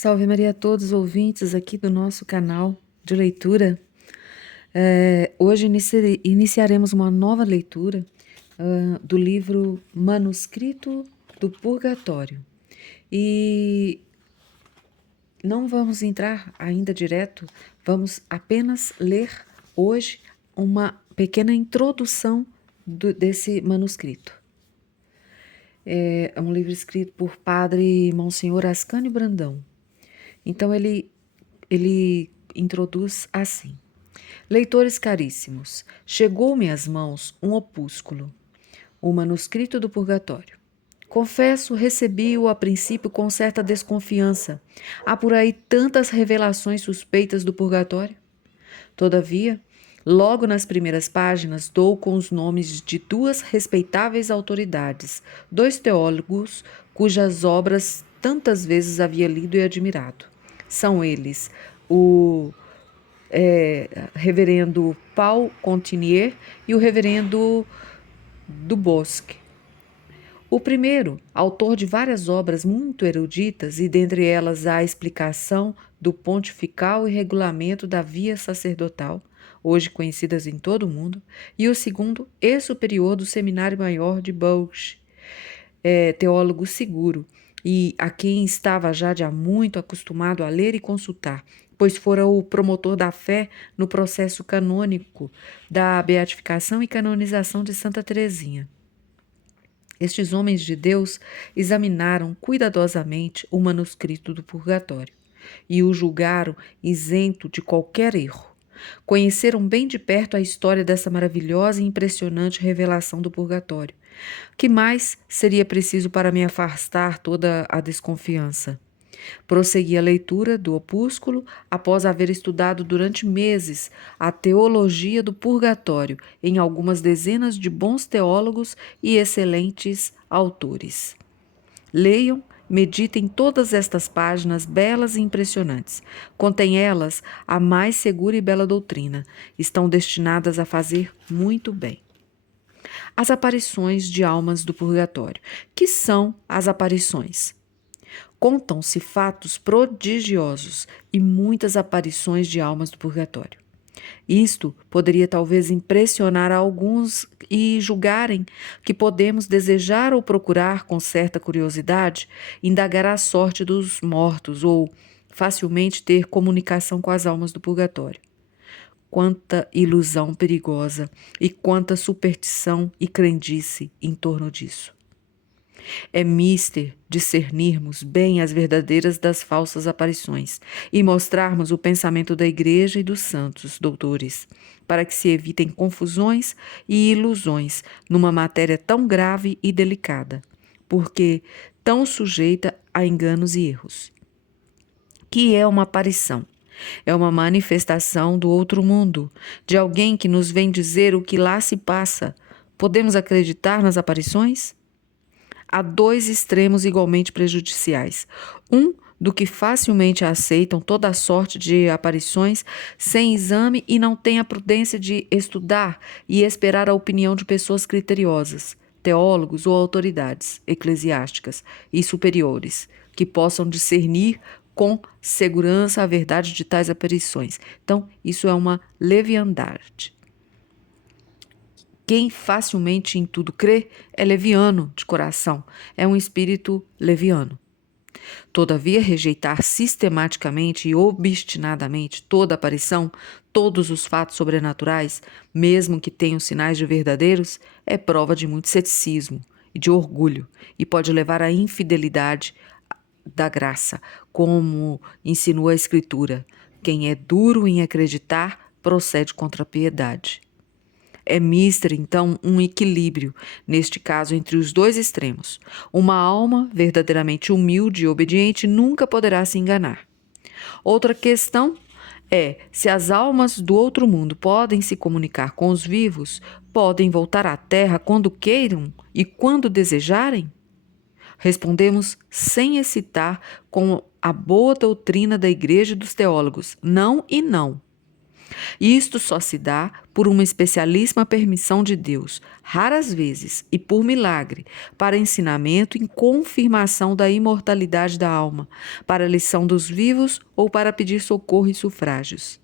Salve Maria a todos os ouvintes aqui do nosso canal de leitura. Hoje iniciaremos uma nova leitura do livro Manuscrito do Purgatório. E não vamos entrar ainda direto, vamos apenas ler hoje uma pequena introdução desse manuscrito. É um livro escrito por Padre Monsenhor Ascânio Brandão. Então ele introduz assim: Leitores caríssimos, chegou-me às mãos um opúsculo, o Manuscrito do Purgatório. Confesso, recebi-o a princípio com certa desconfiança. Há por aí tantas revelações suspeitas do purgatório. Todavia, logo nas primeiras páginas dou com os nomes de duas respeitáveis autoridades, dois teólogos cujas obras tantas vezes havia lido e admirado. São eles o reverendo Paul Continier e o reverendo Dubosc. O primeiro, autor de várias obras muito eruditas, e dentre elas a explicação do pontifical e regulamento da via sacerdotal, hoje conhecidas em todo o mundo, e o segundo, ex-superior do Seminário Maior de Bourges, teólogo seguro, e a quem estava já de há muito acostumado a ler e consultar, pois fora o promotor da fé no processo canônico da beatificação e canonização de Santa Teresinha. Estes homens de Deus examinaram cuidadosamente o manuscrito do Purgatório e o julgaram isento de qualquer erro. Conheceram bem de perto a história dessa maravilhosa e impressionante revelação do Purgatório. Que mais seria preciso para me afastar toda a desconfiança? Prossegui a leitura do opúsculo após haver estudado durante meses a teologia do purgatório em algumas dezenas de bons teólogos e excelentes autores. Leiam, meditem todas estas páginas belas e impressionantes. Contém elas a mais segura e bela doutrina. Estão destinadas a fazer muito bem. As aparições de almas do purgatório. Que são as aparições? Contam-se fatos prodigiosos e muitas aparições de almas do purgatório. Isto poderia talvez impressionar a alguns e julgarem que podemos desejar ou procurar com certa curiosidade indagar a sorte dos mortos ou facilmente ter comunicação com as almas do purgatório. Quanta ilusão perigosa e quanta superstição e crendice em torno disso. É mister discernirmos bem as verdadeiras das falsas aparições e mostrarmos o pensamento da Igreja e dos santos doutores, para que se evitem confusões e ilusões numa matéria tão grave e delicada, porque tão sujeita a enganos e erros. Que é uma aparição? É uma manifestação do outro mundo, de alguém que nos vem dizer o que lá se passa. Podemos acreditar nas aparições? Há dois extremos igualmente prejudiciais. Um, do que facilmente aceitam toda a sorte de aparições sem exame e não têm a prudência de estudar e esperar a opinião de pessoas criteriosas, teólogos ou autoridades eclesiásticas e superiores, que possam discernir com segurança a verdade de tais aparições. Então, isso é uma leviandade. Quem facilmente em tudo crê é leviano de coração, é um espírito leviano. Todavia, rejeitar sistematicamente e obstinadamente toda aparição, todos os fatos sobrenaturais, mesmo que tenham sinais de verdadeiros, é prova de muito ceticismo e de orgulho, e pode levar à infidelidade da graça, como insinua a Escritura. Quem é duro em acreditar procede contra a piedade. É mister, então, um equilíbrio, neste caso, entre os dois extremos. Uma alma verdadeiramente humilde e obediente nunca poderá se enganar. Outra questão é se as almas do outro mundo podem se comunicar com os vivos, podem voltar à Terra quando queiram e quando desejarem? Respondemos sem hesitar com a boa doutrina da Igreja e dos teólogos, não e não. Isto só se dá por uma especialíssima permissão de Deus, raras vezes e por milagre, para ensinamento e confirmação da imortalidade da alma, para a lição dos vivos ou para pedir socorro e sufrágios.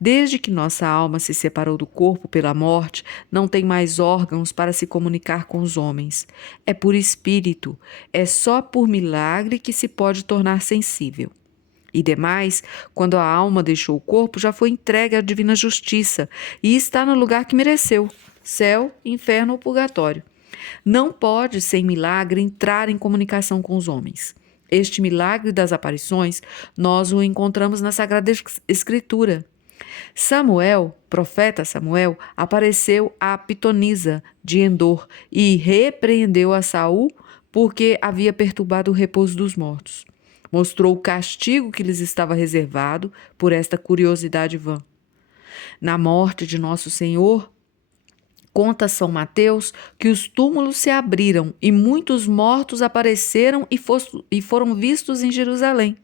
Desde que nossa alma se separou do corpo pela morte, não tem mais órgãos para se comunicar com os homens. É por espírito, é só por milagre que se pode tornar sensível. E demais, quando a alma deixou o corpo, já foi entregue à divina justiça e está no lugar que mereceu, céu, inferno ou purgatório. Não pode, sem milagre, entrar em comunicação com os homens. Este milagre das aparições, nós o encontramos na Sagrada Escritura. Samuel, profeta Samuel, apareceu a Pitonisa de Endor e repreendeu a Saul porque havia perturbado o repouso dos mortos. Mostrou o castigo que lhes estava reservado por esta curiosidade vã. Na morte de nosso Senhor, conta São Mateus que os túmulos se abriram e muitos mortos apareceram e foram vistos em Jerusalém.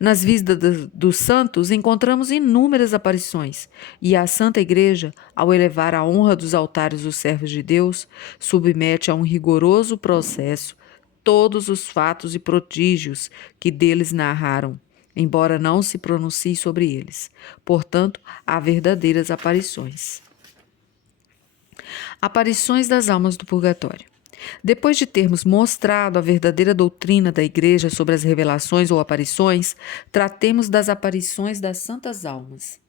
Nas vidas dos santos encontramos inúmeras aparições, e a Santa Igreja, ao elevar a honra dos altares dos servos de Deus, submete a um rigoroso processo todos os fatos e prodígios que deles narraram, embora não se pronuncie sobre eles. Portanto, há verdadeiras aparições. Aparições das almas do purgatório. Depois de termos mostrado a verdadeira doutrina da Igreja sobre as revelações ou aparições, tratemos das aparições das santas almas.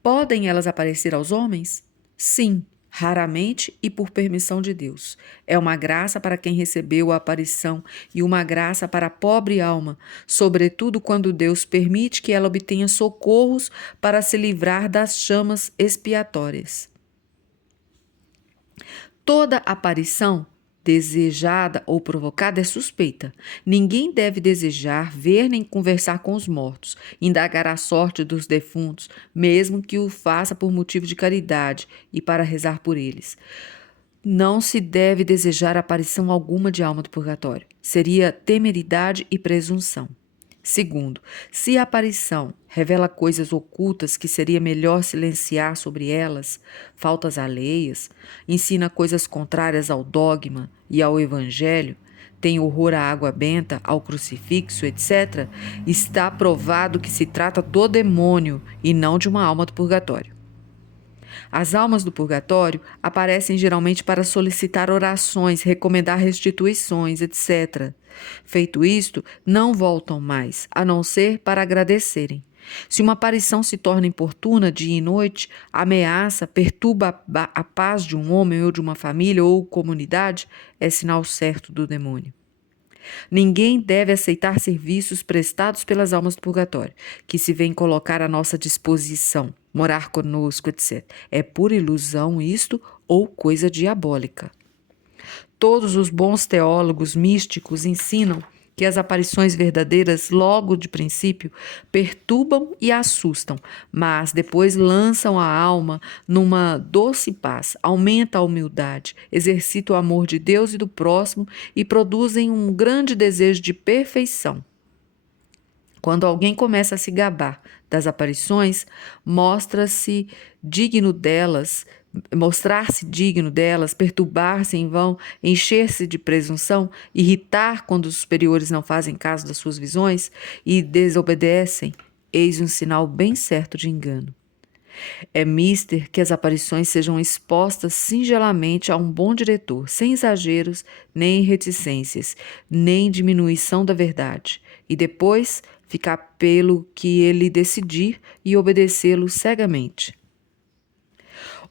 Podem elas aparecer aos homens? Sim, raramente e por permissão de Deus. É uma graça para quem recebeu a aparição e uma graça para a pobre alma, sobretudo quando Deus permite que ela obtenha socorros para se livrar das chamas expiatórias. Toda aparição, desejada ou provocada, é suspeita. Ninguém deve desejar ver nem conversar com os mortos, indagar a sorte dos defuntos, mesmo que o faça por motivo de caridade e para rezar por eles. Não se deve desejar aparição alguma de alma do purgatório. Seria temeridade e presunção. Segundo, se a aparição revela coisas ocultas que seria melhor silenciar sobre elas, faltas alheias, ensina coisas contrárias ao dogma e ao evangelho, tem horror à água benta, ao crucifixo, etc., está provado que se trata do demônio e não de uma alma do purgatório. As almas do purgatório aparecem geralmente para solicitar orações, recomendar restituições, etc. Feito isto, não voltam mais, a não ser para agradecerem. Se uma aparição se torna importuna dia e noite, ameaça, perturba a paz de um homem ou de uma família ou comunidade, é sinal certo do demônio. Ninguém deve aceitar serviços prestados pelas almas do purgatório, que se vêm colocar à nossa disposição, morar conosco, etc. É pura ilusão isto ou coisa diabólica. Todos os bons teólogos místicos ensinam que as aparições verdadeiras, logo de princípio, perturbam e assustam, mas depois lançam a alma numa doce paz, aumenta a humildade, exercita o amor de Deus e do próximo e produzem um grande desejo de perfeição. Quando alguém começa a se gabar das aparições, mostrar-se digno delas, perturbar-se em vão, encher-se de presunção, irritar quando os superiores não fazem caso das suas visões e desobedecem, eis um sinal bem certo de engano. É mister que as aparições sejam expostas singelamente a um bom diretor, sem exageros, nem reticências, nem diminuição da verdade, e depois ficar pelo que ele decidir e obedecê-lo cegamente.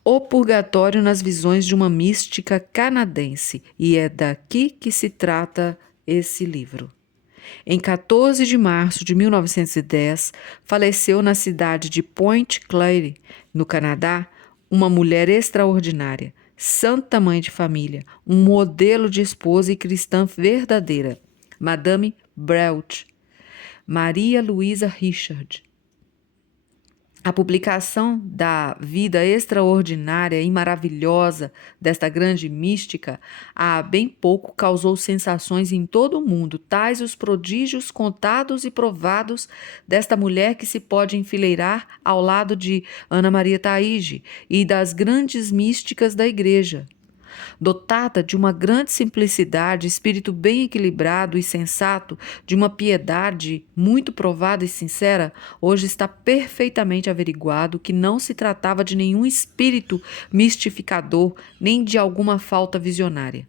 O purgatório nas visões de uma mística canadense, e é daqui que se trata esse livro. Em 14 de março de 1910, faleceu na cidade de Point Claire, no Canadá, uma mulher extraordinária, santa mãe de família, um modelo de esposa e cristã verdadeira, Madame Brault, Maria Luisa Richard. A publicação da vida extraordinária e maravilhosa desta grande mística há bem pouco causou sensações em todo o mundo, tais os prodígios contados e provados desta mulher que se pode enfileirar ao lado de Ana Maria Taige e das grandes místicas da Igreja. Dotada de uma grande simplicidade, espírito bem equilibrado e sensato, de uma piedade muito provada e sincera, hoje está perfeitamente averiguado que não se tratava de nenhum espírito mistificador, nem de alguma falta visionária.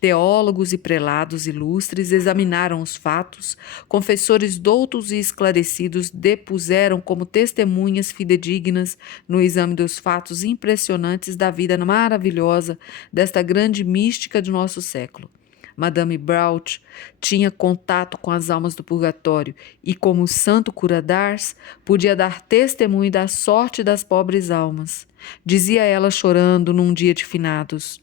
Teólogos e prelados ilustres examinaram os fatos, confessores doutos e esclarecidos depuseram como testemunhas fidedignas no exame dos fatos impressionantes da vida maravilhosa desta grande mística de nosso século. Madame Braut tinha contato com as almas do purgatório e, como santo cura d'Ars, podia dar testemunho da sorte das pobres almas. Dizia ela chorando num dia de finados: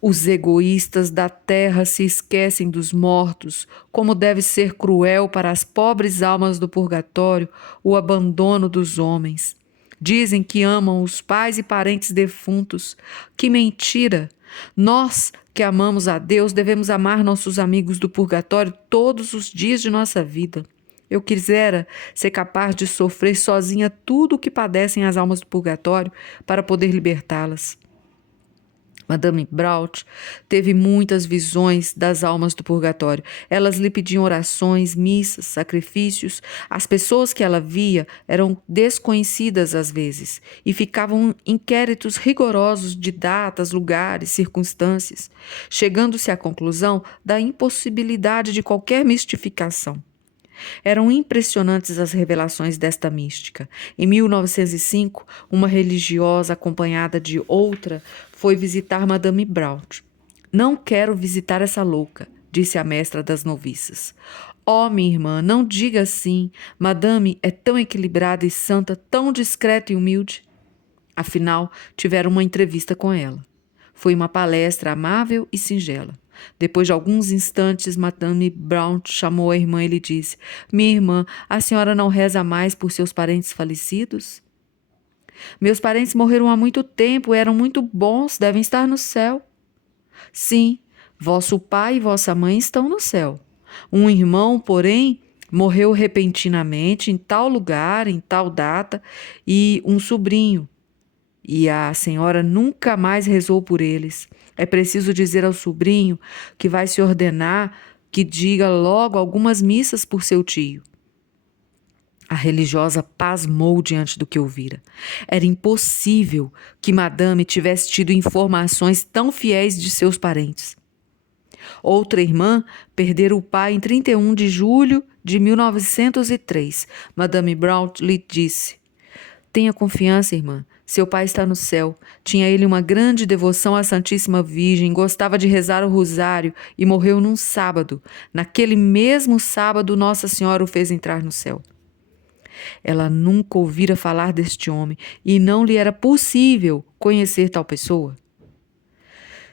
os egoístas da terra se esquecem dos mortos, como deve ser cruel para as pobres almas do purgatório o abandono dos homens. Dizem que amam os pais e parentes defuntos. Que mentira! Nós, que amamos a Deus, devemos amar nossos amigos do purgatório todos os dias de nossa vida. Eu quisera ser capaz de sofrer sozinha tudo o que padecem as almas do purgatório para poder libertá-las. Madame Braut teve muitas visões das almas do purgatório. Elas lhe pediam orações, missas, sacrifícios. As pessoas que ela via eram desconhecidas às vezes e ficavam inquéritos rigorosos de datas, lugares, circunstâncias, chegando-se à conclusão da impossibilidade de qualquer mistificação. Eram impressionantes as revelações desta mística. Em 1905, uma religiosa acompanhada de outra foi visitar Madame Braut. Não quero visitar essa louca, disse a mestra das noviças. Oh, minha irmã, não diga assim. Madame é tão equilibrada e santa, tão discreta e humilde. Afinal, tiveram uma entrevista com ela. Foi uma palestra amável e singela. Depois de alguns instantes, Madame Braut chamou a irmã e lhe disse: minha irmã, a senhora não reza mais por seus parentes falecidos? Meus parentes morreram há muito tempo, eram muito bons, devem estar no céu. Sim, vosso pai e vossa mãe estão no céu. Um irmão, porém, morreu repentinamente em tal lugar, em tal data, e um sobrinho. E a senhora nunca mais rezou por eles. É preciso dizer ao sobrinho que vai se ordenar que diga logo algumas missas por seu tio. A religiosa pasmou diante do que ouvira. Era impossível que Madame tivesse tido informações tão fiéis de seus parentes. Outra irmã perdera o pai em 31 de julho de 1903. Madame Braut lhe disse: tenha confiança, irmã. Seu pai está no céu. Tinha ele uma grande devoção à Santíssima Virgem, gostava de rezar o rosário e morreu num sábado. Naquele mesmo sábado, Nossa Senhora o fez entrar no céu. Ela nunca ouvira falar deste homem e não lhe era possível conhecer tal pessoa.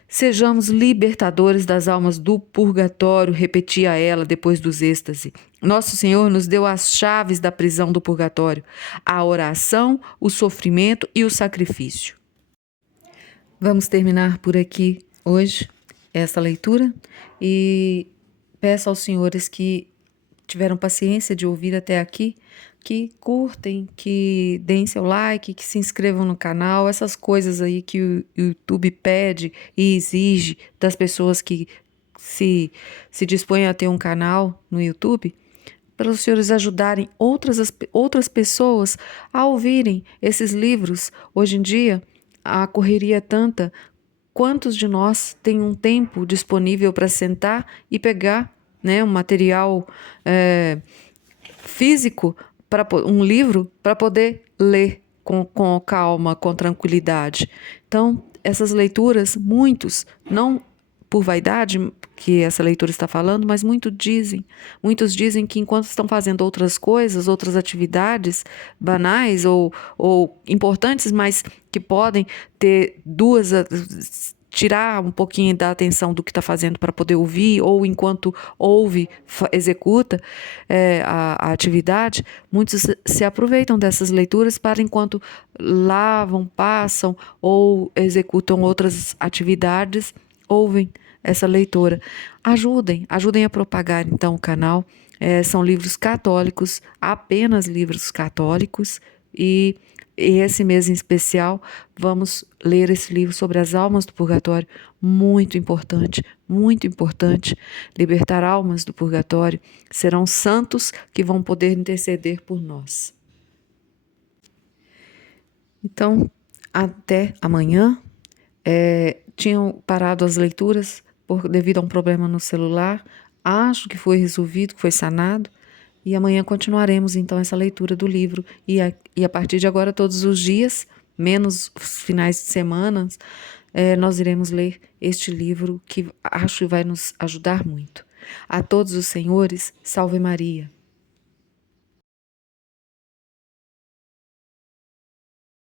Sejamos libertadores das almas do purgatório, repetia ela depois dos êxtase. Nosso Senhor nos deu as chaves da prisão do purgatório: a oração, o sofrimento e o sacrifício. Vamos terminar por aqui hoje esta leitura e peço aos senhores que tiveram paciência de ouvir até aqui, que curtem, que deem seu like, que se inscrevam no canal, essas coisas aí que o YouTube pede e exige das pessoas que se dispõem a ter um canal no YouTube, para os senhores ajudarem outras pessoas a ouvirem esses livros. Hoje em dia, a correria é tanta. Quantos de nós têm um tempo disponível para sentar e pegar, né, um material físico, um livro, para poder ler com calma, com tranquilidade? Então, essas leituras, muitos, não por vaidade que essa leitura está falando, mas muitos dizem que enquanto estão fazendo outras coisas, outras atividades banais ou importantes, mas que podem ter tirar um pouquinho da atenção do que está fazendo para poder ouvir, ou enquanto ouve, executa a atividade, muitos se aproveitam dessas leituras para enquanto lavam, passam ou executam outras atividades, ouvem essa leitura. Ajudem a propagar então o canal. São livros católicos, apenas livros católicos, e esse mês em especial vamos ler esse livro sobre as almas do purgatório, muito importante, muito importante. Libertar almas do purgatório, serão santos que vão poder interceder por nós. Então, até amanhã. Tinham parado as leituras devido a um problema no celular. Acho que foi resolvido, que foi sanado. E amanhã continuaremos então essa leitura do livro. E a partir de agora, todos os dias, menos os finais de semana, nós iremos ler este livro que acho que vai nos ajudar muito. A todos os senhores, salve Maria.